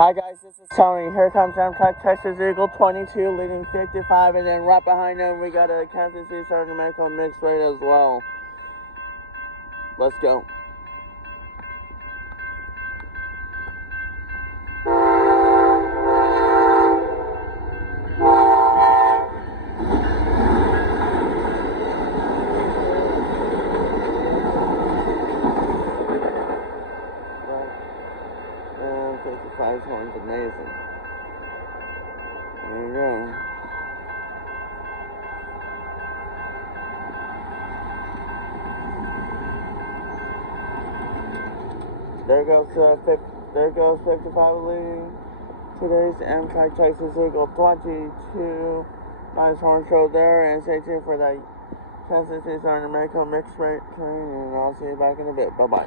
Hi guys, this is Tony. Here comes Amtrak Texas Eagle 22 leading 55, and then right behind them we got a Kansas City Southern American mixed rate as well. Let's go. And 55 sounds amazing. There you go. There goes 55 leading today's Amtrak Texas Eagle 22. Nice horn show there, and stay tuned for that Kansas City Southern American mixed rate train, and I'll see you back in a bit. Bye bye.